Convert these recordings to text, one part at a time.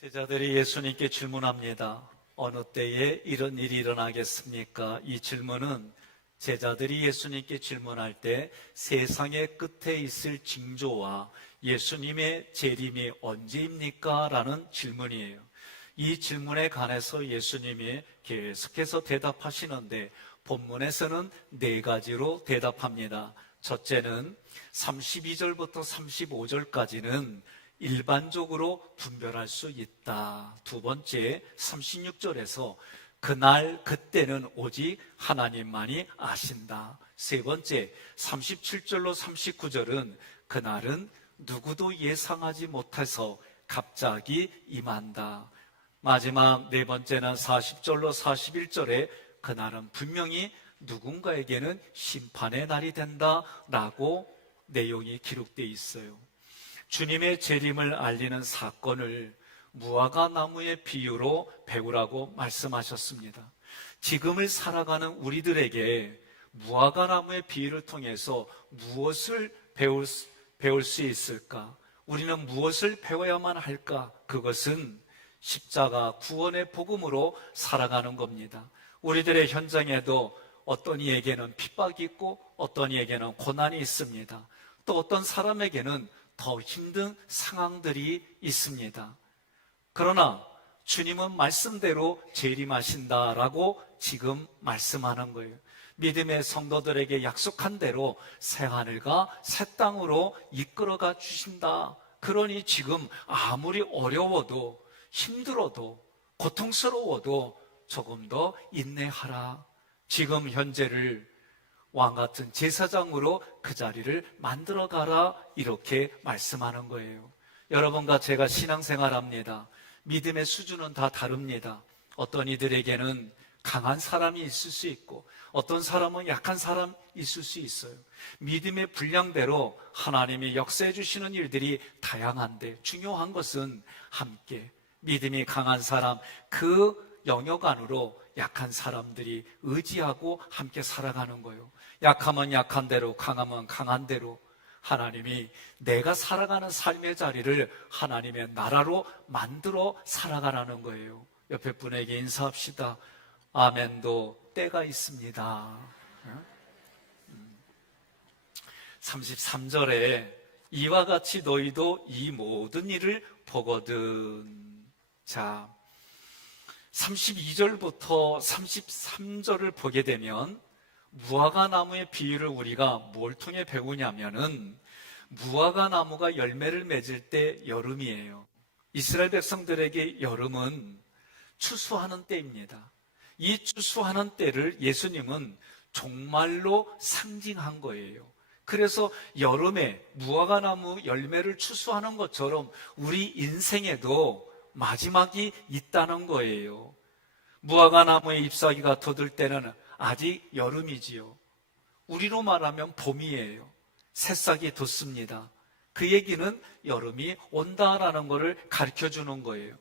제자들이 예수님께 질문합니다. 어느 때에 이런 일이 일어나겠습니까? 이 질문은 제자들이 예수님께 질문할 때 세상의 끝에 있을 징조와 예수님의 재림이 언제입니까? 라는 질문이에요. 이 질문에 관해서 예수님이 계속해서 대답하시는데 본문에서는 네 가지로 대답합니다. 첫째는 32절부터 35절까지는 일반적으로 분별할 수 있다. 두 번째 36절에서 그날 그때는 오직 하나님만이 아신다. 세 번째 37절로 39절은 그날은 누구도 예상하지 못해서 갑자기 임한다. 마지막 네 번째는 40절로 41절에 그날은 분명히 누군가에게는 심판의 날이 된다라고 내용이 기록되어 있어요. 주님의 재림을 알리는 사건을 무화과 나무의 비유로 배우라고 말씀하셨습니다. 지금을 살아가는 우리들에게 무화과 나무의 비유를 통해서 무엇을 배울 수 있을까? 우리는 무엇을 배워야만 할까? 그것은 십자가 구원의 복음으로 살아가는 겁니다. 우리들의 현장에도 어떤 이에게는 핍박이 있고 어떤 이에게는 고난이 있습니다. 또 어떤 사람에게는 더 힘든 상황들이 있습니다. 그러나 주님은 말씀대로 재림하신다라고 지금 말씀하는 거예요. 믿음의 성도들에게 약속한 대로 새하늘과 새 땅으로 이끌어가 주신다. 그러니 지금 아무리 어려워도 힘들어도 고통스러워도 조금 더 인내하라. 지금 현재를 왕같은 제사장으로 그 자리를 만들어 가라. 이렇게 말씀하는 거예요. 여러분과 제가 신앙생활합니다. 믿음의 수준은 다 다릅니다. 어떤 이들에게는 강한 사람이 있을 수 있고 어떤 사람은 약한 사람이 있을 수 있어요. 믿음의 분량대로 하나님이 역사해 주시는 일들이 다양한데 중요한 것은 함께 믿음이 강한 사람 그 영역 안으로 약한 사람들이 의지하고 함께 살아가는 거예요. 약하면 약한 대로, 강하면 강한 대로 하나님이 내가 살아가는 삶의 자리를 하나님의 나라로 만들어 살아가라는 거예요. 옆에 분에게 인사합시다. 아멘도 때가 있습니다. 33절에 이와 같이 너희도 이 모든 일을 보거든. 자, 32절부터 33절을 보게 되면 무화과 나무의 비유를 우리가 뭘 통해 배우냐면은 무화과 나무가 열매를 맺을 때 여름이에요. 이스라엘 백성들에게 여름은 추수하는 때입니다. 이 추수하는 때를 예수님은 종말로 상징한 거예요. 그래서 여름에 무화과 나무 열매를 추수하는 것처럼 우리 인생에도 마지막이 있다는 거예요. 무화과 나무의 잎사귀가 돋을 때는 아직 여름이지요. 우리로 말하면 봄이에요. 새싹이 돋습니다. 그 얘기는 여름이 온다라는 것을 가르쳐 주는 거예요.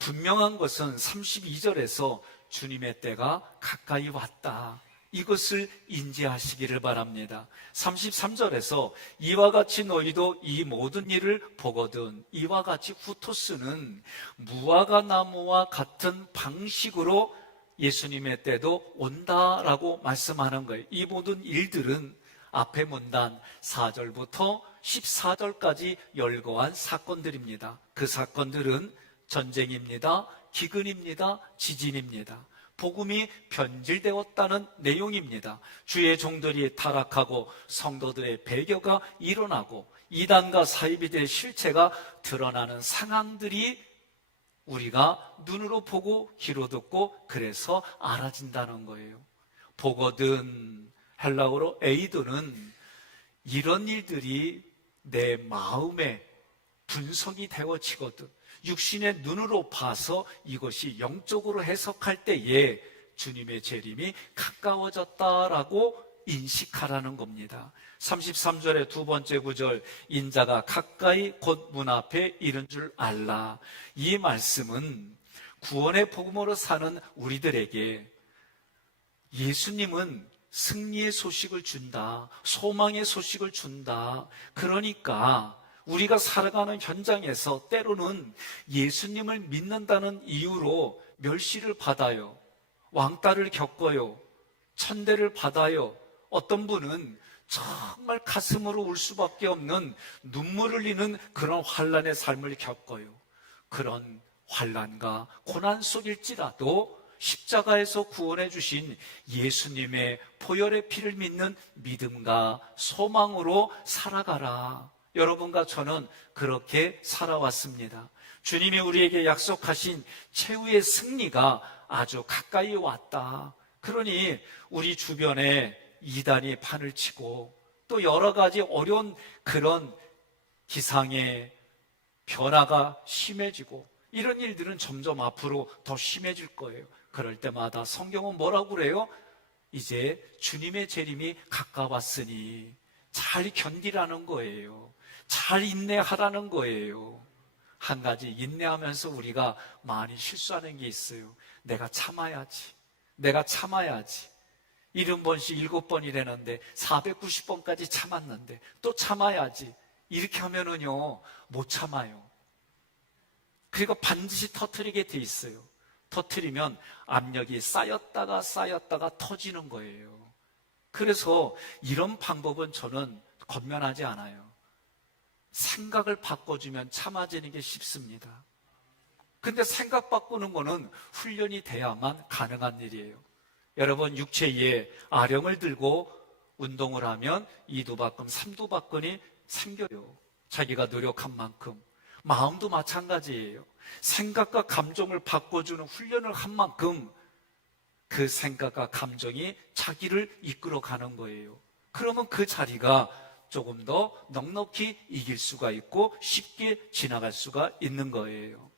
분명한 것은 32절에서 주님의 때가 가까이 왔다. 이것을 인지하시기를 바랍니다. 33절에서 이와 같이 너희도 이 모든 일을 보거든. 이와 같이 후토스는 무화과 나무와 같은 방식으로 예수님의 때도 온다라고 말씀하는 거예요. 이 모든 일들은 앞에 문단 4절부터 14절까지 열거한 사건들입니다. 그 사건들은 전쟁입니다. 기근입니다. 지진입니다. 복음이 변질되었다는 내용입니다. 주의 종들이 타락하고 성도들의 배교가 일어나고 이단과 사이비들의 실체가 드러나는 상황들이 우리가 눈으로 보고 귀로 듣고 그래서 알아진다는 거예요. 보거든, 헬라어로 에이도는 이런 일들이 내 마음에 분석이 되어지거든. 육신의 눈으로 봐서 이것이 영적으로 해석할 때에 주님의 재림이 가까워졌다라고 인식하라는 겁니다. 33절의 두 번째 구절, 인자가 가까이 곧 문 앞에 이른 줄 알라. 이 말씀은 구원의 복음으로 사는 우리들에게 예수님은 승리의 소식을 준다, 소망의 소식을 준다. 그러니까 우리가 살아가는 현장에서 때로는 예수님을 믿는다는 이유로 멸시를 받아요. 왕따를 겪어요. 천대를 받아요. 어떤 분은 정말 가슴으로 울 수밖에 없는 눈물을 흘리는 그런 환난의 삶을 겪어요. 그런 환난과 고난 속일지라도 십자가에서 구원해 주신 예수님의 보혈의 피를 믿는 믿음과 소망으로 살아가라. 여러분과 저는 그렇게 살아왔습니다. 주님이 우리에게 약속하신 최후의 승리가 아주 가까이 왔다. 그러니 우리 주변에 이단이 판을 치고 또 여러 가지 어려운 그런 기상의 변화가 심해지고 이런 일들은 점점 앞으로 더 심해질 거예요. 그럴 때마다 성경은 뭐라고 그래요? 이제 주님의 재림이 가까웠으니 잘 견디라는 거예요. 잘 인내하라는 거예요. 한 가지 인내하면서 우리가 많이 실수하는 게 있어요. 내가 참아야지. 내가 참아야지. 70번씩 7번이라는데 490번까지 참았는데 또 참아야지. 이렇게 하면은요 못 참아요. 그리고 반드시 터뜨리게 돼 있어요. 터뜨리면 압력이 쌓였다가 터지는 거예요. 그래서 이런 방법은 저는 권면하지 않아요. 생각을 바꿔주면 참아지는 게 쉽습니다. 근데 생각 바꾸는 거는 훈련이 돼야만 가능한 일이에요. 여러분, 육체에 아령을 들고 운동을 하면 2두박근, 3두박근이 생겨요. 자기가 노력한 만큼. 마음도 마찬가지예요. 생각과 감정을 바꿔주는 훈련을 한 만큼 그 생각과 감정이 자기를 이끌어가는 거예요. 그러면 그 자리가 조금 더 넉넉히 이길 수가 있고 쉽게 지나갈 수가 있는 거예요.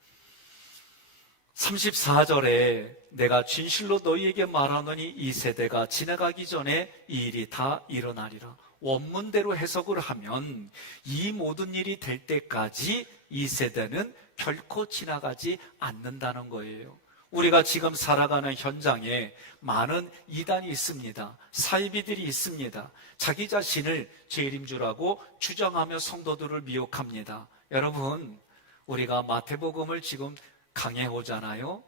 34절에 내가 진실로 너희에게 말하노니 이 세대가 지나가기 전에 이 일이 다 일어나리라. 원문대로 해석을 하면 이 모든 일이 될 때까지 이 세대는 결코 지나가지 않는다는 거예요. 우리가 지금 살아가는 현장에 많은 이단이 있습니다. 사이비들이 있습니다. 자기 자신을 죄인인 줄 알고 주장하며 성도들을 미혹합니다. 여러분, 우리가 마태복음을 지금 강해 오잖아요.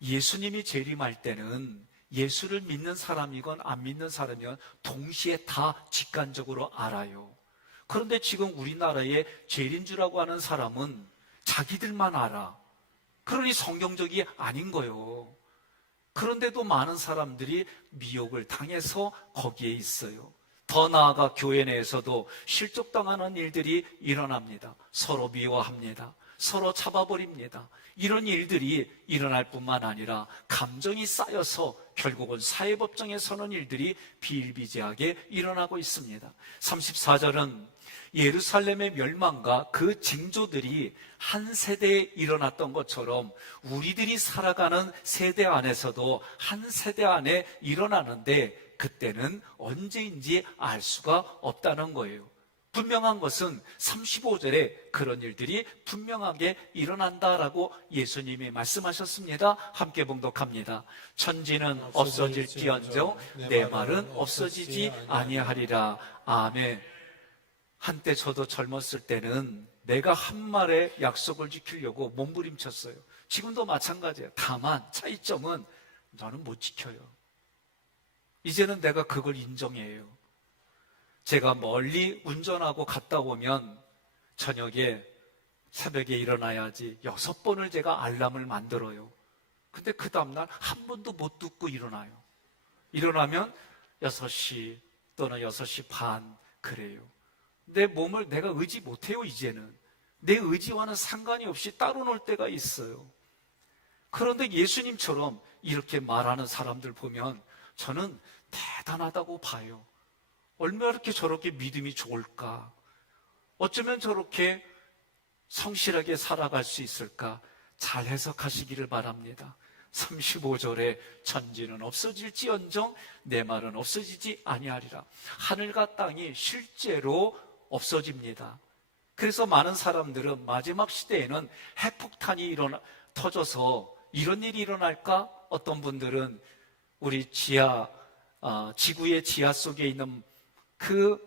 예수님이 재림할 때는 예수를 믿는 사람이건 안 믿는 사람이건 동시에 다 직관적으로 알아요. 그런데 지금 우리나라에 죄인인 줄 알고 하는 사람은 자기들만 알아. 그러니 성경적이 아닌 거예요. 그런데도 많은 사람들이 미혹을 당해서 거기에 있어요. 더 나아가 교회 내에서도 실족당하는 일들이 일어납니다. 서로 미워합니다. 서로 잡아버립니다. 이런 일들이 일어날 뿐만 아니라 감정이 쌓여서 결국은 사회법정에 서는 일들이 비일비재하게 일어나고 있습니다. 34절은 예루살렘의 멸망과 그 징조들이 한 세대에 일어났던 것처럼 우리들이 살아가는 세대 안에서도 한 세대 안에 일어나는데 그때는 언제인지 알 수가 없다는 거예요. 분명한 것은 35절에 그런 일들이 분명하게 일어난다라고 예수님이 말씀하셨습니다. 함께 봉독합니다. 천지는 없어질지언정 내 말은 없어지지 아니하리라. 아멘. 한때 저도 젊었을 때는 내가 한 말의 약속을 지키려고 몸부림쳤어요. 지금도 마찬가지예요. 다만 차이점은 너는 못 지켜요. 이제는 내가 그걸 인정해요. 제가 멀리 운전하고 갔다 오면 저녁에 새벽에 일어나야지 6번을 제가 알람을 만들어요. 근데 그 다음날 한 번도 못 듣고 일어나요. 일어나면 6시 또는 6시 반 그래요. 내 몸을 내가 의지 못해요. 이제는 내 의지와는 상관이 없이 따로 놀 때가 있어요. 그런데 예수님처럼 이렇게 말하는 사람들 보면 저는 대단하다고 봐요. 얼마나 이렇게 저렇게 믿음이 좋을까? 어쩌면 저렇게 성실하게 살아갈 수 있을까? 잘 해석하시기를 바랍니다. 35절에 천지는 없어질지언정 내 말은 없어지지 아니하리라. 하늘과 땅이 실제로 없어집니다. 그래서 많은 사람들은 마지막 시대에는 핵폭탄이 터져서 이런 일이 일어날까? 어떤 분들은 우리 지구의 지하 속에 있는 그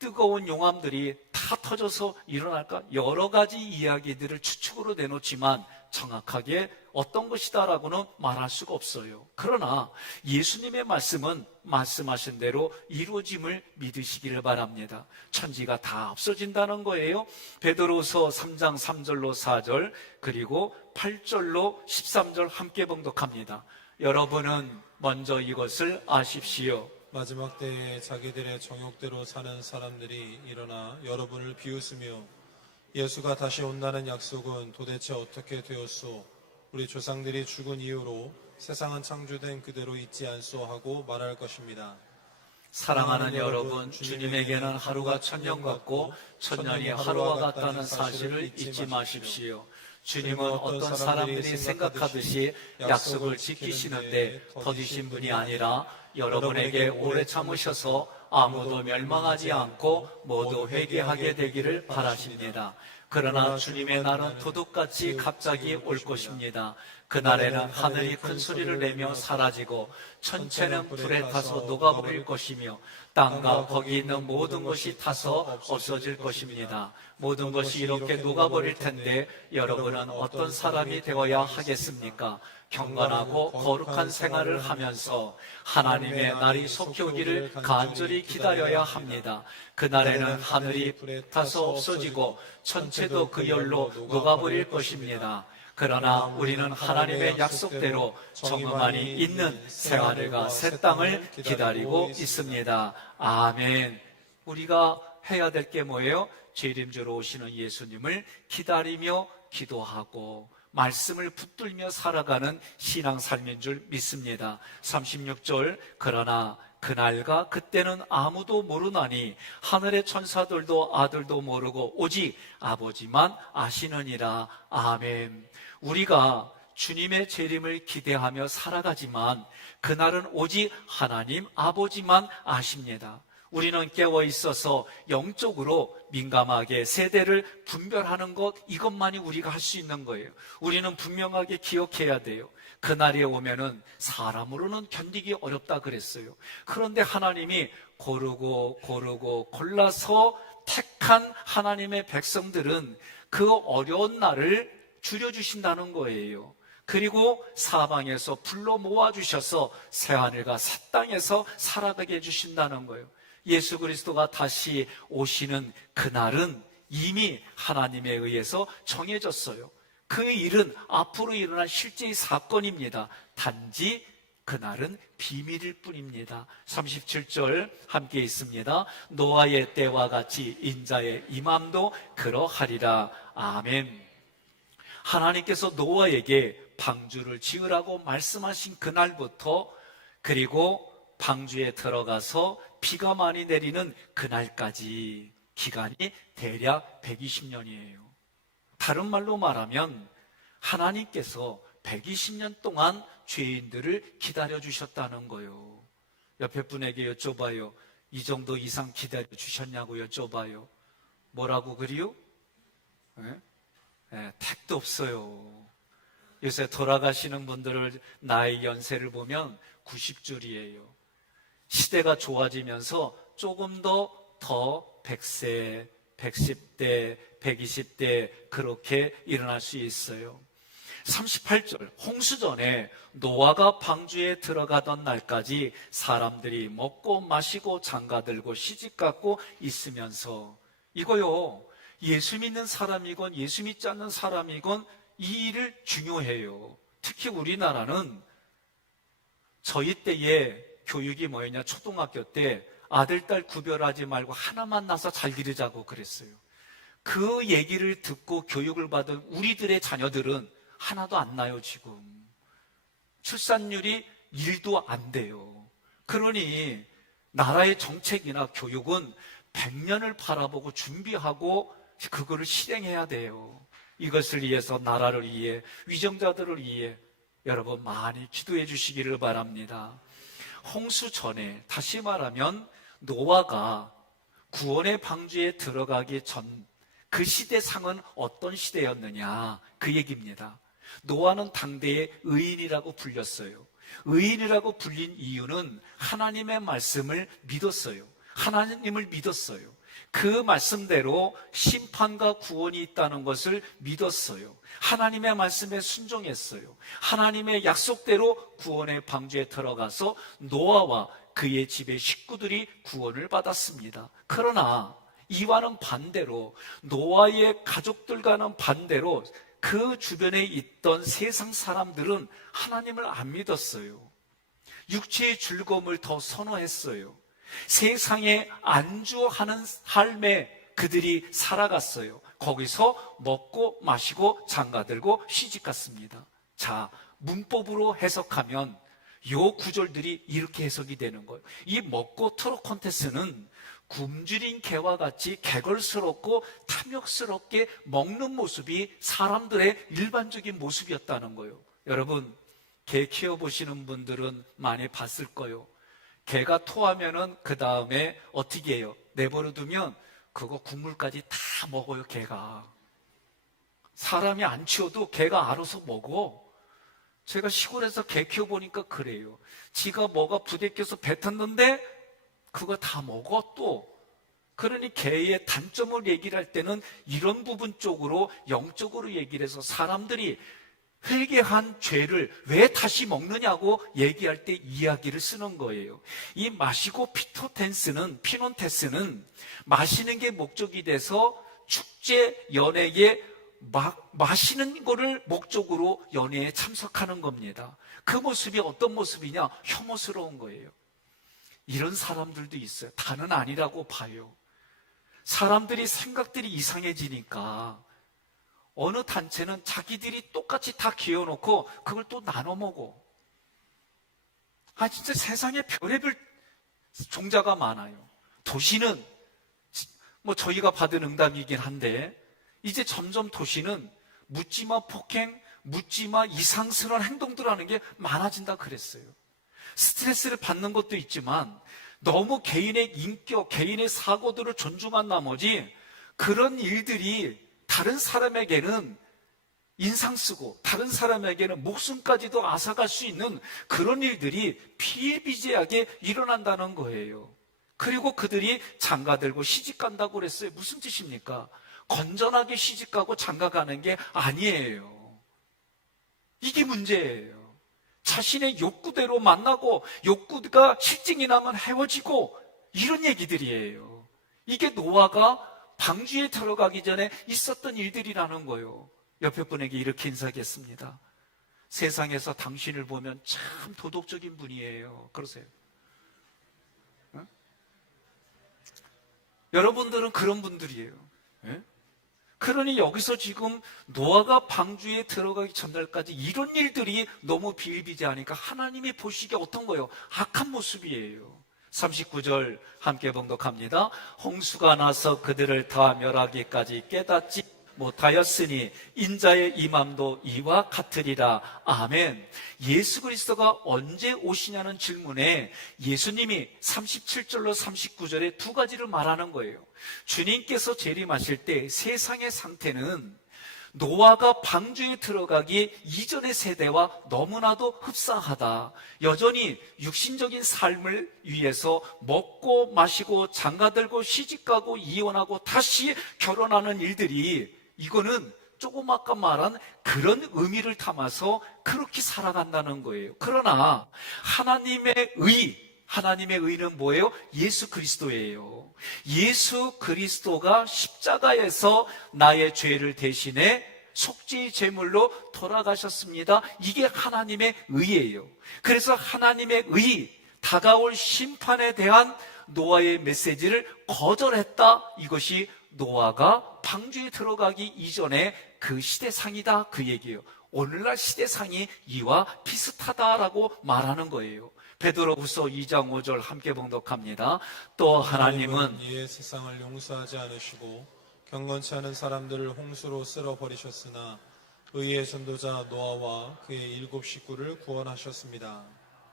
뜨거운 용암들이 다 터져서 일어날까? 여러 가지 이야기들을 추측으로 내놓지만 정확하게 어떤 것이다라고는 말할 수가 없어요. 그러나 예수님의 말씀은 말씀하신 대로 이루어짐을 믿으시기를 바랍니다. 천지가 다 없어진다는 거예요. 베드로서 3장 3절로 4절 그리고 8절로 13절 함께 봉독합니다. 여러분은 먼저 이것을 아십시오. 마지막 때에 자기들의 정욕대로 사는 사람들이 일어나 여러분을 비웃으며 예수가 다시 온다는 약속은 도대체 어떻게 되었소? 우리 조상들이 죽은 이후로 세상은 창조된 그대로 있지 않소 하고 말할 것입니다. 사랑하는 여러분, 주님에게는 하루가 천년 같고 천년이 하루와 같다는 사실을 잊지 마십시오. 주님은 어떤 사람들이 생각하듯이 약속을 지키시는데 더디신 분이 아니라 여러분에게 오래 참으셔서 아무도 멸망하지 않고 모두 회개하게 되기를 바라십니다. 그러나 주님의 날은 도둑같이 갑자기 올 것입니다. 그날에는 하늘이 큰 소리를 내며 사라지고 천체는 불에 타서 녹아버릴 것이며 땅과 거기 있는 모든 것이 타서 없어질 것입니다. 모든 것이 이렇게 녹아버릴 텐데 여러분은 어떤 사람이 되어야 하겠습니까? 경건하고 거룩한 생활을 하면서 하나님의 날이 속히 오기를 간절히 기다려야 합니다. 그날에는 하늘이 타서 없어지고 천체도 그 열로 녹아버릴 것입니다. 그러나 우리는 하나님의 약속대로 정음만이 있는 새하늘과 새 땅을 기다리고 있습니다. 아멘. 우리가 해야 될 게 뭐예요? 재림주로 오시는 예수님을 기다리며 기도하고 말씀을 붙들며 살아가는 신앙삶인 줄 믿습니다. 36절 그러나 그날과 그때는 아무도 모르나니 하늘의 천사들도 아들도 모르고 오직 아버지만 아시느니라. 아멘. 우리가 주님의 재림을 기대하며 살아가지만 그날은 오직 하나님 아버지만 아십니다. 우리는 깨어 있어서 영적으로 민감하게 세대를 분별하는 것, 이것만이 우리가 할 수 있는 거예요. 우리는 분명하게 기억해야 돼요. 그날이 오면은 사람으로는 견디기 어렵다 그랬어요. 그런데 하나님이 고르고 골라서 택한 하나님의 백성들은 그 어려운 날을 줄여주신다는 거예요. 그리고 사방에서 불러 모아주셔서 새하늘과 새 땅에서 살아가게 해주신다는 거예요. 예수 그리스도가 다시 오시는 그날은 이미 하나님에 의해서 정해졌어요. 그 일은 앞으로 일어날 실제의 사건입니다. 단지 그날은 비밀일 뿐입니다. 37절 함께 있습니다. 노아의 때와 같이 인자의 임함도 그러하리라. 아멘. 하나님께서 노아에게 방주를 지으라고 말씀하신 그날부터 그리고 방주에 들어가서 비가 많이 내리는 그날까지 기간이 대략 120년이에요. 다른 말로 말하면 하나님께서 120년 동안 죄인들을 기다려주셨다는 거예요. 옆에 분에게 여쭤봐요. 이 정도 이상 기다려주셨냐고 여쭤봐요. 뭐라고 그리요? 택도 없어요. 요새 돌아가시는 분들을 나이 연세를 보면 90줄이에요. 시대가 좋아지면서 조금 더 100세, 110대, 120대 그렇게 일어날 수 있어요. 38절 홍수전에 노아가 방주에 들어가던 날까지 사람들이 먹고 마시고 장가들고 시집갔고 있으면서 이거요, 예수 믿는 사람이건 예수 믿지 않는 사람이건 이 일을 중요해요. 특히 우리나라는 저희 때에 교육이 뭐였냐, 초등학교 때 아들, 딸 구별하지 말고 하나만 낳아서 잘 기르자고 그랬어요. 그 얘기를 듣고 교육을 받은 우리들의 자녀들은 하나도 안 나요, 지금. 출산율이 1도 안 돼요. 그러니 나라의 정책이나 교육은 100년을 바라보고 준비하고 그거를 실행해야 돼요. 이것을 위해서 나라를 위해, 위정자들을 위해 여러분 많이 기도해 주시기를 바랍니다. 홍수 전에, 다시 말하면 노아가 구원의 방주에 들어가기 전 그 시대상은 어떤 시대였느냐, 그 얘기입니다. 노아는 당대의 의인이라고 불렸어요. 의인이라고 불린 이유는 하나님의 말씀을 믿었어요. 하나님을 믿었어요. 그 말씀대로 심판과 구원이 있다는 것을 믿었어요. 하나님의 말씀에 순종했어요. 하나님의 약속대로 구원의 방주에 들어가서 노아와 그의 집의 식구들이 구원을 받았습니다. 그러나 이와는 반대로, 노아의 가족들과는 반대로 그 주변에 있던 세상 사람들은 하나님을 안 믿었어요. 육체의 즐거움을 더 선호했어요. 세상에 안주하는 삶에 그들이 살아갔어요. 거기서 먹고 마시고 장가들고 시집갔습니다. 자, 문법으로 해석하면 요 구절들이 이렇게 해석이 되는 거예요. 이 먹고 트롯 콘테스트는 굶주린 개와 같이 개걸스럽고 탐욕스럽게 먹는 모습이 사람들의 일반적인 모습이었다는 거예요. 여러분, 개 키워보시는 분들은 많이 봤을 거예요. 개가 토하면은 그 다음에 어떻게 해요? 내버려 두면 그거 국물까지 다 먹어요, 개가. 사람이 안 치워도 개가 알아서 먹어. 제가 시골에서 개 키워보니까 그래요. 지가 뭐가 부대껴서 뱉었는데 그거 다 먹어 또. 그러니 개의 단점을 얘기를 할 때는 이런 부분 쪽으로 영적으로 얘기를 해서 사람들이 회개한 죄를 왜 다시 먹느냐고 얘기할 때 이야기를 쓰는 거예요. 이 마시고 피논테스는 마시는 게 목적이 돼서 축제 연회에 마시는 거를 목적으로 연회에 참석하는 겁니다. 그 모습이 어떤 모습이냐? 혐오스러운 거예요. 이런 사람들도 있어요. 다는 아니라고 봐요. 사람들이 생각들이 이상해지니까 어느 단체는 자기들이 똑같이 다 기어놓고 그걸 또 나눠 먹어. 진짜 세상에 별의별 종자가 많아요. 도시는 뭐 저희가 받은 응답이긴 한데 이제 점점 도시는 묻지마 폭행, 묻지마 이상스러운 행동들을 하는 게 많아진다 그랬어요. 스트레스를 받는 것도 있지만 너무 개인의 인격, 개인의 사고들을 존중한 나머지 그런 일들이 다른 사람에게는 인상 쓰고 다른 사람에게는 목숨까지도 앗아갈 수 있는 그런 일들이 비일비재하게 일어난다는 거예요. 그리고 그들이 장가들고 시집간다고 그랬어요. 무슨 뜻입니까? 건전하게 시집가고 장가가는 게 아니에요. 이게 문제예요. 자신의 욕구대로 만나고 욕구가 실증이 나면 헤어지고 이런 얘기들이에요. 이게 노아가 방주에 들어가기 전에 있었던 일들이라는 거예요. 옆에 분에게 이렇게 인사하겠습니다. 세상에서 당신을 보면 참 도덕적인 분이에요. 그러세요. 어? 여러분들은 그런 분들이에요. 예? 그러니 여기서 지금 노아가 방주에 들어가기 전날까지 이런 일들이 너무 비일비재하니까 하나님이 보시기에 어떤 거예요? 악한 모습이에요. 39절 함께 봉독합니다. 홍수가 나서 그들을 다 멸하기까지 깨닫지 못하였으니 인자의 임함도 이와 같으리라. 아멘. 예수 그리스도가 언제 오시냐는 질문에 예수님이 37절로 39절에 두 가지를 말하는 거예요. 주님께서 재림하실 때 세상의 상태는 노아가 방주에 들어가기 이전의 세대와 너무나도 흡사하다. 여전히 육신적인 삶을 위해서 먹고 마시고 장가들고 시집가고 이혼하고 다시 결혼하는 일들이 이거는 조금 아까 말한 그런 의미를 담아서 그렇게 살아간다는 거예요. 그러나 하나님의 의는 뭐예요? 예수 그리스도예요. 예수 그리스도가 십자가에서 나의 죄를 대신해 속죄의 제물로 돌아가셨습니다. 이게 하나님의 의예요. 그래서 하나님의 다가올 심판에 대한 노아의 메시지를 거절했다. 이것이 노아가 방주에 들어가기 이전에 그 시대상이다. 그 얘기예요. 오늘날 시대상이 이와 비슷하다라고 말하는 거예요. 베드로후서 2장 5절 함께 봉독합니다. 또 하나님은 이에 세상을 용서하지 않으시고 경건치 않은 사람들을 홍수로 쓸어버리셨으나 의의 전도자 노아와 그의 7 식구를 구원하셨습니다.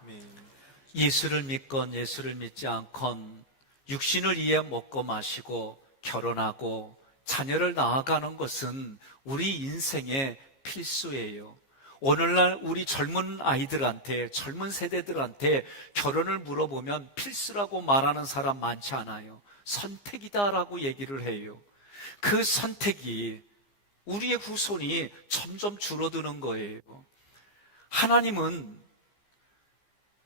아멘. 예수를 믿건 예수를 믿지 않건 육신을 위해 먹고 마시고 결혼하고 자녀를 낳아가는 것은 우리 인생의 필수예요. 오늘날 우리 젊은 아이들한테, 젊은 세대들한테 결혼을 물어보면 필수라고 말하는 사람 많지 않아요. 선택이다라고 얘기를 해요. 그 선택이 우리의 후손이 점점 줄어드는 거예요. 하나님은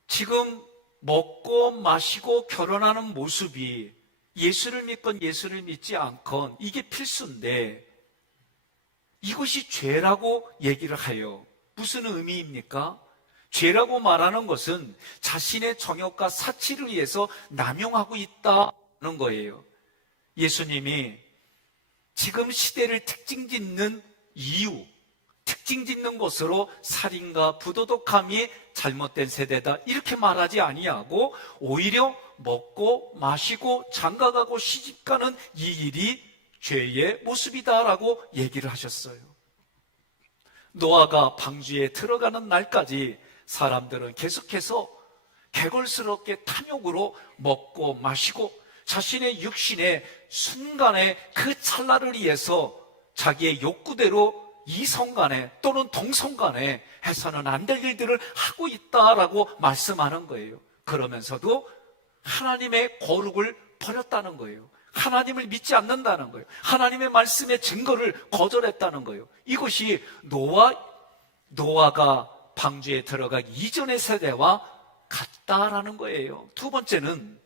지금 먹고 마시고 결혼하는 모습이 예수를 믿건 예수를 믿지 않건 이게 필수인데 이것이 죄라고 얘기를 해요. 무슨 의미입니까? 죄라고 말하는 것은 자신의 정욕과 사치를 위해서 남용하고 있다는 거예요. 예수님이 지금 시대를 특징 짓는 이유, 특징 짓는 것으로 살인과 부도덕함이 잘못된 세대다 이렇게 말하지 아니하고 오히려 먹고 마시고 장가가고 시집가는 이 일이 죄의 모습이다라고 얘기를 하셨어요. 노아가 방주에 들어가는 날까지 사람들은 계속해서 개걸스럽게 탐욕으로 먹고 마시고 자신의 육신의 순간에 그 찰나를 위해서 자기의 욕구대로 이성간에 또는 동성간에 해서는 안 될 일들을 하고 있다라고 말씀하는 거예요. 그러면서도 하나님의 거룩을 버렸다는 거예요. 하나님을 믿지 않는다는 거예요. 하나님의 말씀의 증거를 거절했다는 거예요. 이것이 노아가 방주에 들어가기 이전의 세대와 같다라는 거예요. 두 번째는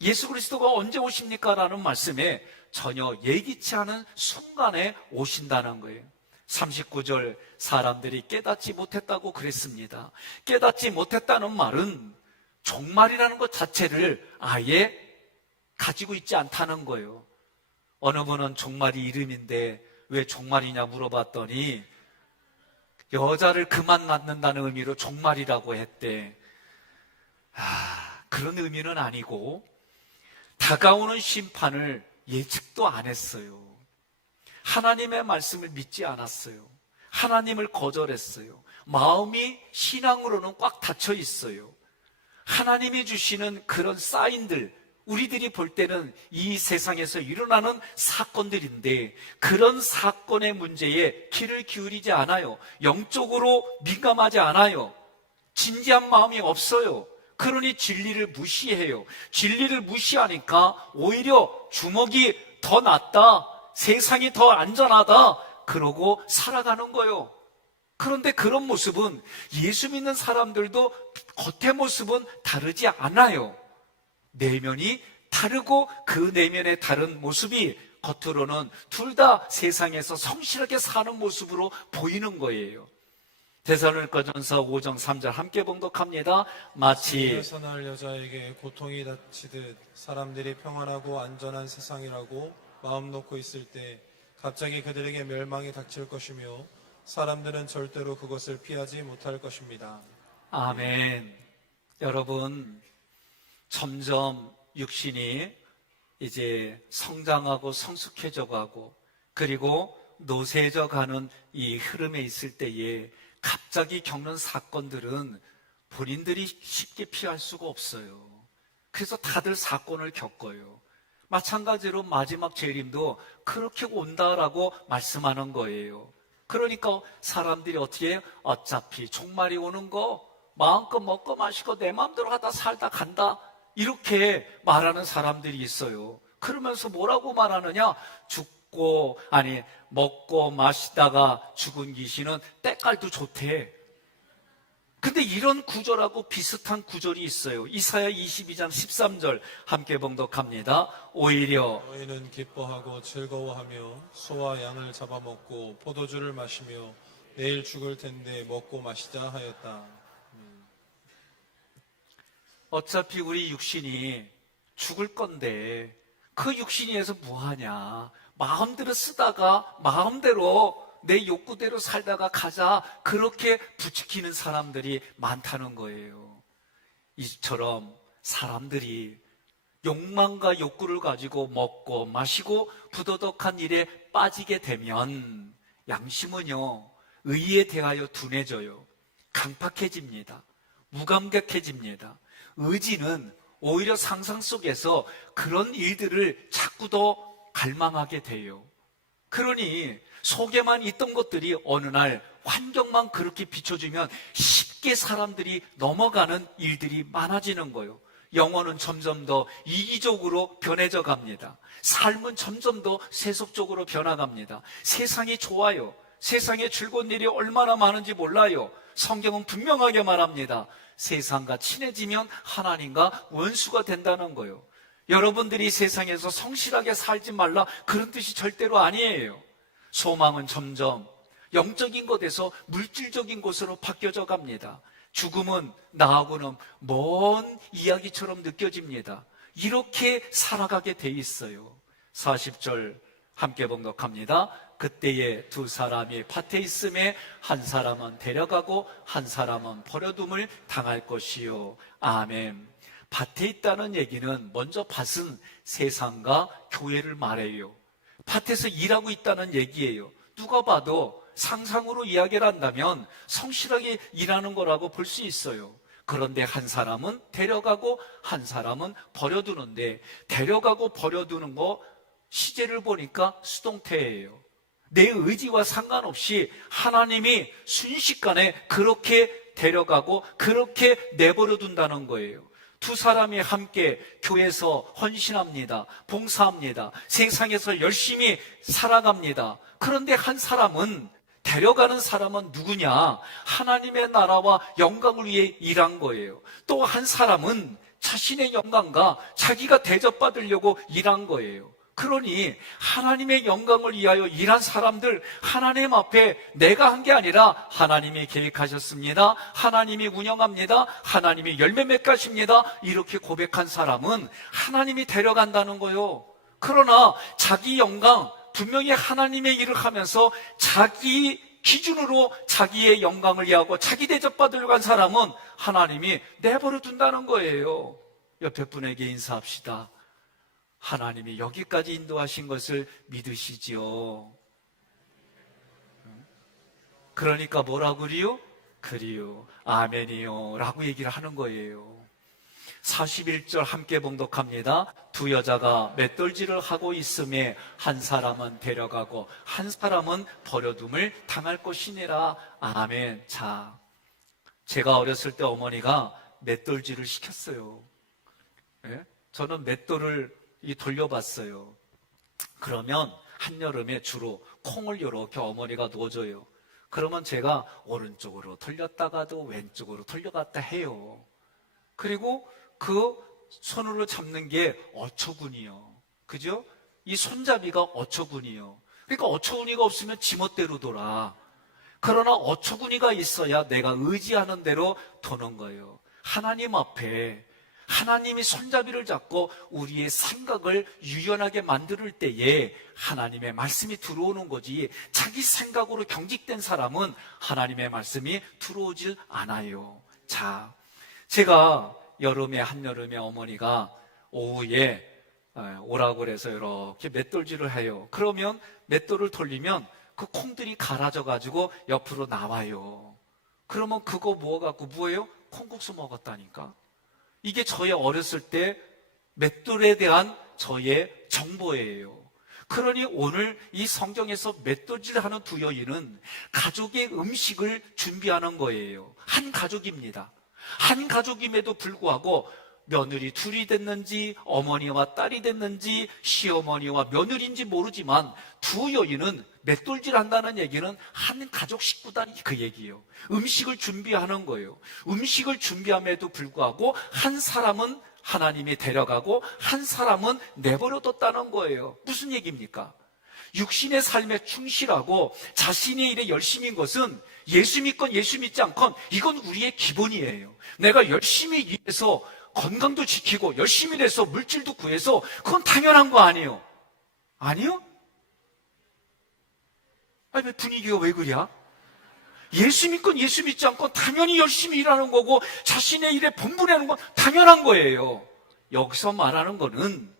예수 그리스도가 언제 오십니까? 라는 말씀에 전혀 예기치 않은 순간에 오신다는 거예요. 39절 사람들이 깨닫지 못했다고 그랬습니다. 깨닫지 못했다는 말은 종말이라는 것 자체를 아예 가지고 있지 않다는 거예요. 어느 분은 종말이 이름인데 왜 종말이냐 물어봤더니 여자를 그만 낳는다는 의미로 종말이라고 했대. 그런 의미는 아니고 다가오는 심판을 예측도 안 했어요. 하나님의 말씀을 믿지 않았어요. 하나님을 거절했어요. 마음이 신앙으로는 꽉 닫혀 있어요. 하나님이 주시는 그런 사인들, 우리들이 볼 때는 이 세상에서 일어나는 사건들인데 그런 사건의 문제에 귀를 기울이지 않아요. 영적으로 민감하지 않아요. 진지한 마음이 없어요. 그러니 진리를 무시해요. 진리를 무시하니까 오히려 주먹이 더 낫다, 세상이 더 안전하다 그러고 살아가는 거예요. 그런데 그런 모습은 예수 믿는 사람들도 겉의 모습은 다르지 않아요. 내면이 다르고 그 내면의 다른 모습이 겉으로는 둘 다 세상에서 성실하게 사는 모습으로 보이는 거예요. 데살로니가전서 5장 3절 함께 봉독합니다. 마치 선할 여자에게 고통이 닥치듯 사람들이 평안하고 안전한 세상이라고 마음 놓고 있을 때 갑자기 그들에게 멸망이 닥칠 것이며 사람들은 절대로 그것을 피하지 못할 것입니다. 아멘. 여러분, 점점 육신이 이제 성장하고 성숙해져 가고 그리고 노쇠져 가는 이 흐름에 있을 때에 갑자기 겪는 사건들은 본인들이 쉽게 피할 수가 없어요. 그래서 다들 사건을 겪어요. 마찬가지로 마지막 재림도 그렇게 온다라고 말씀하는 거예요. 그러니까 사람들이 어떻게 해요? 어차피 종말이 오는 거 마음껏 먹고 마시고 내 마음대로 하다 살다 간다 이렇게 말하는 사람들이 있어요. 그러면서 뭐라고 말하느냐? 먹고 마시다가 죽은 귀신은 때깔도 좋대. 근데 이런 구절하고 비슷한 구절이 있어요. 이사야 22장 13절 함께 봉독합니다. 오히려 너희는 기뻐하고 즐거워하며 소와 양을 잡아먹고 포도주를 마시며 내일 죽을 텐데 먹고 마시자 하였다. 어차피 우리 육신이 죽을 건데 그 육신이 해서 뭐하냐? 마음대로 쓰다가 마음대로 내 욕구대로 살다가 가자 그렇게 부추기는 사람들이 많다는 거예요. 이처럼 사람들이 욕망과 욕구를 가지고 먹고 마시고 부도덕한 일에 빠지게 되면 양심은요 의에 대하여 둔해져요. 강팍해집니다. 무감각해집니다. 의지는 오히려 상상 속에서 그런 일들을 자꾸 더 갈망하게 돼요. 그러니 속에만 있던 것들이 어느 날 환경만 그렇게 비춰주면 쉽게 사람들이 넘어가는 일들이 많아지는 거예요. 영혼은 점점 더 이기적으로 변해져 갑니다. 삶은 점점 더 세속적으로 변화갑니다. 세상이 좋아요. 세상에 즐거운 일이 얼마나 많은지 몰라요. 성경은 분명하게 말합니다. 세상과 친해지면 하나님과 원수가 된다는 거예요. 여러분들이 세상에서 성실하게 살지 말라, 그런 뜻이 절대로 아니에요. 소망은 점점 영적인 곳에서 물질적인 곳으로 바뀌어져 갑니다. 죽음은 나하고는 먼 이야기처럼 느껴집니다. 이렇게 살아가게 돼 있어요. 40절 함께 봉독합니다. 그때에 두 사람이 밭에 있음에 한 사람은 데려가고 한 사람은 버려둠을 당할 것이요. 아멘. 밭에 있다는 얘기는, 먼저 밭은 세상과 교회를 말해요. 밭에서 일하고 있다는 얘기예요. 누가 봐도 상상으로 이야기를 한다면 성실하게 일하는 거라고 볼 수 있어요. 그런데 한 사람은 데려가고 한 사람은 버려두는데, 데려가고 버려두는 거 시제를 보니까 수동태예요. 내 의지와 상관없이 하나님이 순식간에 그렇게 데려가고 그렇게 내버려 둔다는 거예요. 두 사람이 함께 교회에서 헌신합니다. 봉사합니다. 세상에서 열심히 살아갑니다. 그런데 한 사람은, 데려가는 사람은 누구냐? 하나님의 나라와 영광을 위해 일한 거예요. 또 한 사람은 자신의 영광과 자기가 대접받으려고 일한 거예요. 그러니 하나님의 영광을 위하여 일한 사람들, 하나님 앞에 내가 한 게 아니라 하나님이 계획하셨습니다. 하나님이 운영합니다. 하나님이 열매 맺가십니다. 이렇게 고백한 사람은 하나님이 데려간다는 거예요. 그러나 자기 영광, 분명히 하나님의 일을 하면서 자기 기준으로 자기의 영광을 위하고 자기 대접받으려고 한 사람은 하나님이 내버려 둔다는 거예요. 옆에 분에게 인사합시다. 하나님이 여기까지 인도하신 것을 믿으시지요? 그러니까 뭐라고 그리요? 그리요. 아멘이요. 라고 얘기를 하는 거예요. 41절 함께 봉독합니다. 두 여자가 맷돌질을 하고 있음에 한 사람은 데려가고 한 사람은 버려둠을 당할 것이니라. 아멘. 자, 제가 어렸을 때 어머니가 맷돌질을 시켰어요. 예? 저는 맷돌을 돌려봤어요. 그러면 한여름에 주로 콩을 이렇게 어머니가 넣어줘요. 그러면 제가 오른쪽으로 돌렸다가도 왼쪽으로 돌려갔다 해요. 그리고 그 손으로 잡는 게 어처구니요. 그죠? 이 손잡이가 어처구니요. 그러니까 어처구니가 없으면 지멋대로 돌아. 그러나 어처구니가 있어야 내가 의지하는 대로 도는 거예요. 하나님 앞에 하나님이 손잡이를 잡고 우리의 생각을 유연하게 만들 때에 하나님의 말씀이 들어오는 거지, 자기 생각으로 경직된 사람은 하나님의 말씀이 들어오질 않아요. 자, 제가 한여름에 어머니가 오후에 오라고 그래서 이렇게 맷돌질을 해요. 그러면 맷돌을 돌리면 그 콩들이 갈아져 가지고 옆으로 나와요. 그러면 그거 모아갖고 뭐예요? 콩국수 먹었다니까. 이게 저의 어렸을 때 맷돌에 대한 저의 정보예요. 그러니 오늘 이 성경에서 맷돌질하는 두 여인은 가족의 음식을 준비하는 거예요. 한 가족입니다. 한 가족임에도 불구하고 며느리 둘이 됐는지 어머니와 딸이 됐는지 시어머니와 며느리인지 모르지만 두 여인은 맷돌질 한다는 얘기는 한 가족 식구다, 그 얘기예요. 음식을 준비하는 거예요. 음식을 준비함에도 불구하고 한 사람은 하나님이 데려가고 한 사람은 내버려뒀다는 거예요. 무슨 얘기입니까? 육신의 삶에 충실하고 자신의 일에 열심인 것은 예수 믿건 예수 믿지 않건 이건 우리의 기본이에요. 내가 열심히 일해서 건강도 지키고 열심히 일해서 물질도 구해서 그건 당연한 거 아니에요? 아니요? 아니, 분위기가 왜 그래? 예수 믿건 예수 믿지 않건 당연히 열심히 일하는 거고 자신의 일에 본분하는 건 당연한 거예요. 여기서 말하는 거는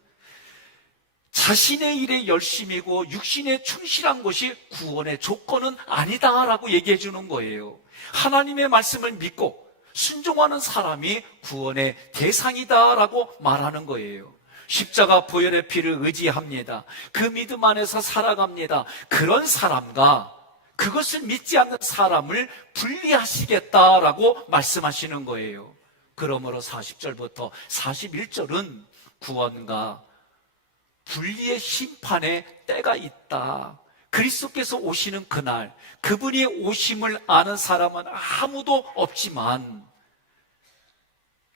자신의 일에 열심이고 육신에 충실한 것이 구원의 조건은 아니다라고 얘기해 주는 거예요. 하나님의 말씀을 믿고 순종하는 사람이 구원의 대상이다라고 말하는 거예요. 십자가 보혈의 피를 의지합니다. 그 믿음 안에서 살아갑니다. 그런 사람과 그것을 믿지 않는 사람을 분리하시겠다라고 말씀하시는 거예요. 그러므로 40절부터 41절은 구원과 분리의 심판의 때가 있다. 그리스도께서 오시는 그날, 그분이 오심을 아는 사람은 아무도 없지만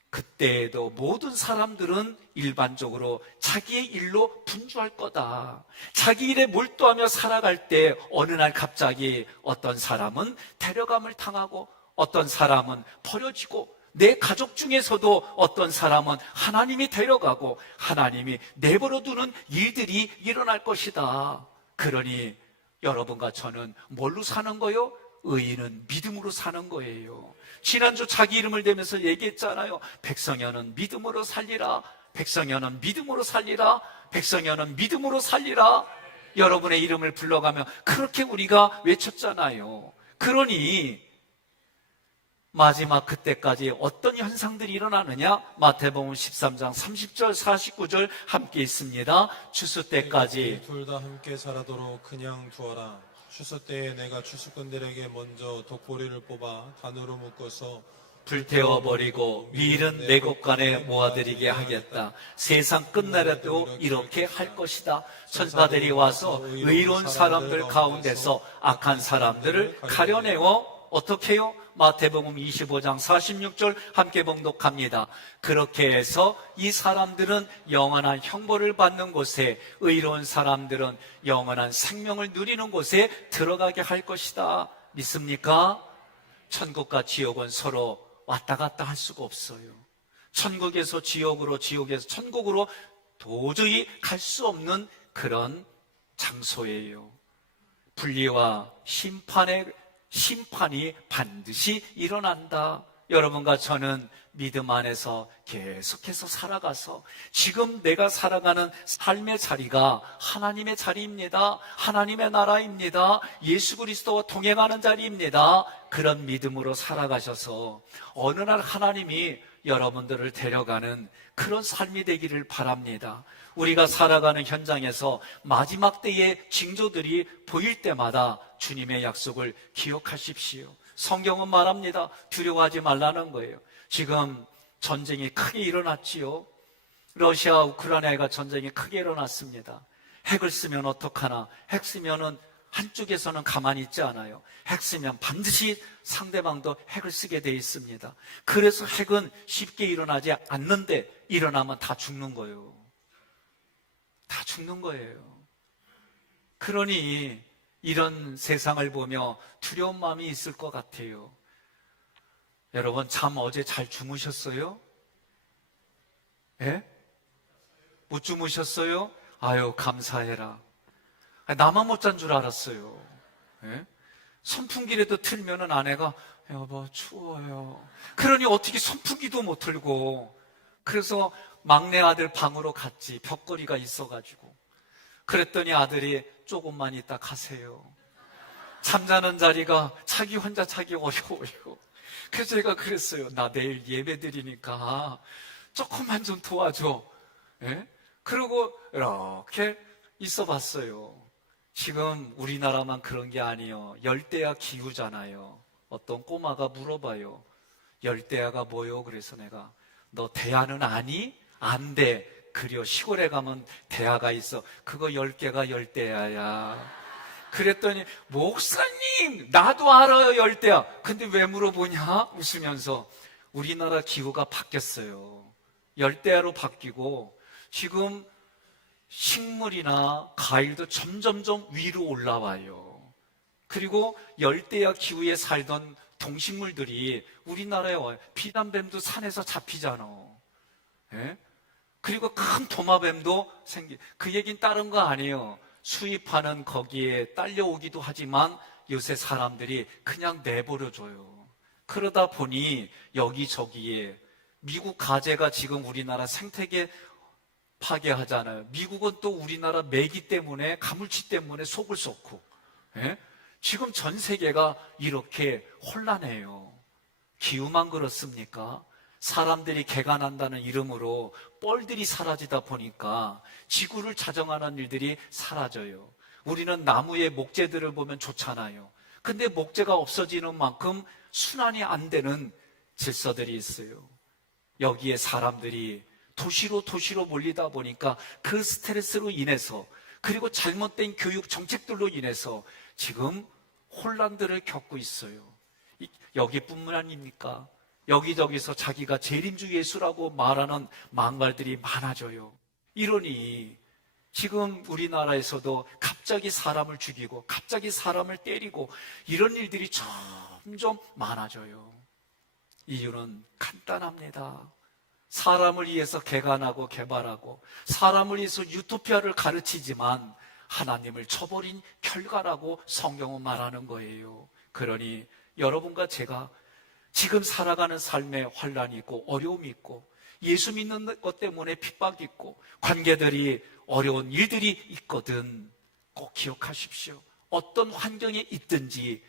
그때에도 모든 사람들은 일반적으로 자기의 일로 분주할 거다. 자기 일에 몰두하며 살아갈 때 어느 날 갑자기 어떤 사람은 데려감을 당하고 어떤 사람은 버려지고 내 가족 중에서도 어떤 사람은 하나님이 데려가고 하나님이 내버려 두는 일들이 일어날 것이다. 그러니 여러분과 저는 뭘로 사는 거요? 의인은 믿음으로 사는 거예요. 지난주 자기 이름을 대면서 얘기했잖아요. 백성여는 믿음으로 살리라. 백성여는 믿음으로 살리라. 백성여는 믿음으로 살리라. 여러분의 이름을 불러가며 그렇게 우리가 외쳤잖아요. 그러니 마지막 그때까지 어떤 현상들이 일어나느냐? 마태복음 13장 30절 49절 함께 있습니다. 추수 때까지 둘 다 함께 자라도록 그냥 두어라. 추수 때에 내가 추수꾼들에게 먼저 독보리를 뽑아 단으로 묶어서 불태워버리고 밀은 네 곳간에 모아들이게 하겠다. 세상 끝날에도 이렇게 할 것이다. 천사들이 와서 의로운 사람들 가운데서 악한 사람들을 가려내어 어떻게 해요? 마태복음 25장 46절 함께 봉독합니다. 그렇게 해서 이 사람들은 영원한 형벌을 받는 곳에, 의로운 사람들은 영원한 생명을 누리는 곳에 들어가게 할 것이다. 믿습니까? 천국과 지옥은 서로 왔다 갔다 할 수가 없어요. 천국에서 지옥으로, 지옥에서 천국으로 도저히 갈 수 없는 그런 장소예요. 분리와 심판이 반드시 일어난다. 여러분과 저는 믿음 안에서 계속해서 살아가서 지금 내가 살아가는 삶의 자리가 하나님의 자리입니다. 하나님의 나라입니다. 예수 그리스도와 동행하는 자리입니다. 그런 믿음으로 살아가셔서 어느 날 하나님이 여러분들을 데려가는 그런 삶이 되기를 바랍니다. 우리가 살아가는 현장에서 마지막 때의 징조들이 보일 때마다 주님의 약속을 기억하십시오. 성경은 말합니다. 두려워하지 말라는 거예요. 지금 전쟁이 크게 일어났지요. 러시아와 우크라이나가 전쟁이 크게 일어났습니다. 핵을 쓰면 어떡하나. 핵 쓰면은 한쪽에서는 가만히 있지 않아요. 핵 쓰면 반드시 상대방도 핵을 쓰게 돼 있습니다. 그래서 핵은 쉽게 일어나지 않는데 일어나면 다 죽는 거예요. 다 죽는 거예요. 그러니 이런 세상을 보며 두려운 마음이 있을 것 같아요. 여러분, 잠 어제 잘 주무셨어요? 예? 못 주무셨어요? 아유, 감사해라. 나만 못 잔 줄 알았어요. 예? 선풍기라도 틀면은 아내가 여보 추워요. 그러니 어떻게 선풍기도 못 틀고, 그래서 막내 아들 방으로 갔지. 벽걸이가 있어가지고. 그랬더니 아들이 조금만 있다 가세요. 잠자는 자리가 자기 혼자 자기 어려워요. 그래서 제가 그랬어요. 나 내일 예배 드리니까 조금만 좀 도와줘. 예? 그리고 이렇게 있어 봤어요. 지금 우리나라만 그런 게 아니에요. 열대야 기후잖아요. 어떤 꼬마가 물어봐요. 열대야가 뭐요? 그래서 내가 너 대야는 아니? 안 돼. 그려 시골에 가면 대야가 있어. 그거 10개가 열대야야. 그랬더니 목사님 나도 알아요 열대야. 근데 왜 물어보냐? 웃으면서 우리나라 기후가 바뀌었어요. 열대야로 바뀌고 지금 식물이나 과일도 점점점 위로 올라와요. 그리고 열대야 기후에 살던 동식물들이 우리나라에 와요. 비단뱀도 산에서 잡히잖아. 예? 그리고 큰 도마뱀도 그 얘기는 다른 거 아니에요. 수입하는 거기에 딸려오기도 하지만 요새 사람들이 그냥 내버려줘요. 그러다 보니 여기저기에 미국 가재가 지금 우리나라 생태계 파괴하잖아요. 미국은 또 우리나라 메기 때문에, 가물치 때문에 속을 썩고. 예? 지금 전 세계가 이렇게 혼란해요. 기후만 그렇습니까? 사람들이 개간한다는 이름으로 뻘들이 사라지다 보니까 지구를 자정하는 일들이 사라져요. 우리는 나무의 목재들을 보면 좋잖아요. 근데 목재가 없어지는 만큼 순환이 안 되는 질서들이 있어요. 여기에 사람들이 도시로 몰리다 보니까 그 스트레스로 인해서, 그리고 잘못된 교육 정책들로 인해서 지금 혼란들을 겪고 있어요. 여기뿐만 아닙니까? 여기저기서 자기가 재림주 예수라고 말하는 망발들이 많아져요. 이러니 지금 우리나라에서도 갑자기 사람을 죽이고 갑자기 사람을 때리고 이런 일들이 점점 많아져요. 이유는 간단합니다. 사람을 위해서 개간하고 개발하고 사람을 위해서 유토피아를 가르치지만 하나님을 쳐버린 결과라고 성경은 말하는 거예요. 그러니 여러분과 제가 지금 살아가는 삶에 환란이 있고 어려움이 있고 예수 믿는 것 때문에 핍박이 있고 관계들이 어려운 일들이 있거든 꼭 기억하십시오. 어떤 환경에 있든지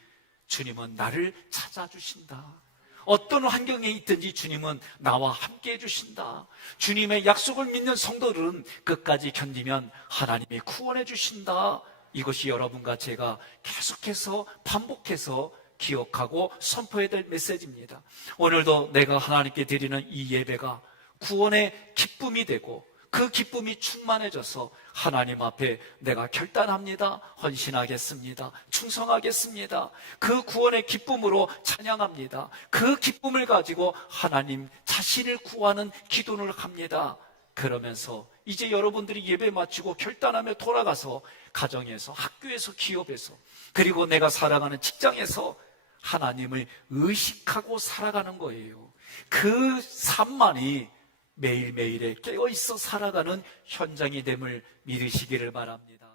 주님은 나를 찾아주신다. 어떤 환경에 있든지 주님은 나와 함께 해주신다. 주님의 약속을 믿는 성도들은 끝까지 견디면 하나님이 구원해 주신다. 이것이 여러분과 제가 계속해서 반복해서 기억하고 선포해야 될 메시지입니다. 오늘도 내가 하나님께 드리는 이 예배가 구원의 기쁨이 되고 그 기쁨이 충만해져서 하나님 앞에 내가 결단합니다. 헌신하겠습니다. 충성하겠습니다. 그 구원의 기쁨으로 찬양합니다. 그 기쁨을 가지고 하나님 자신을 구하는 기도를 합니다. 그러면서 이제 여러분들이 예배 마치고 결단하며 돌아가서 가정에서, 학교에서, 기업에서, 그리고 내가 살아가는 직장에서 하나님을 의식하고 살아가는 거예요. 그 삶만이 매일매일에 깨어있어 살아가는 현장이 됨을 믿으시기를 바랍니다.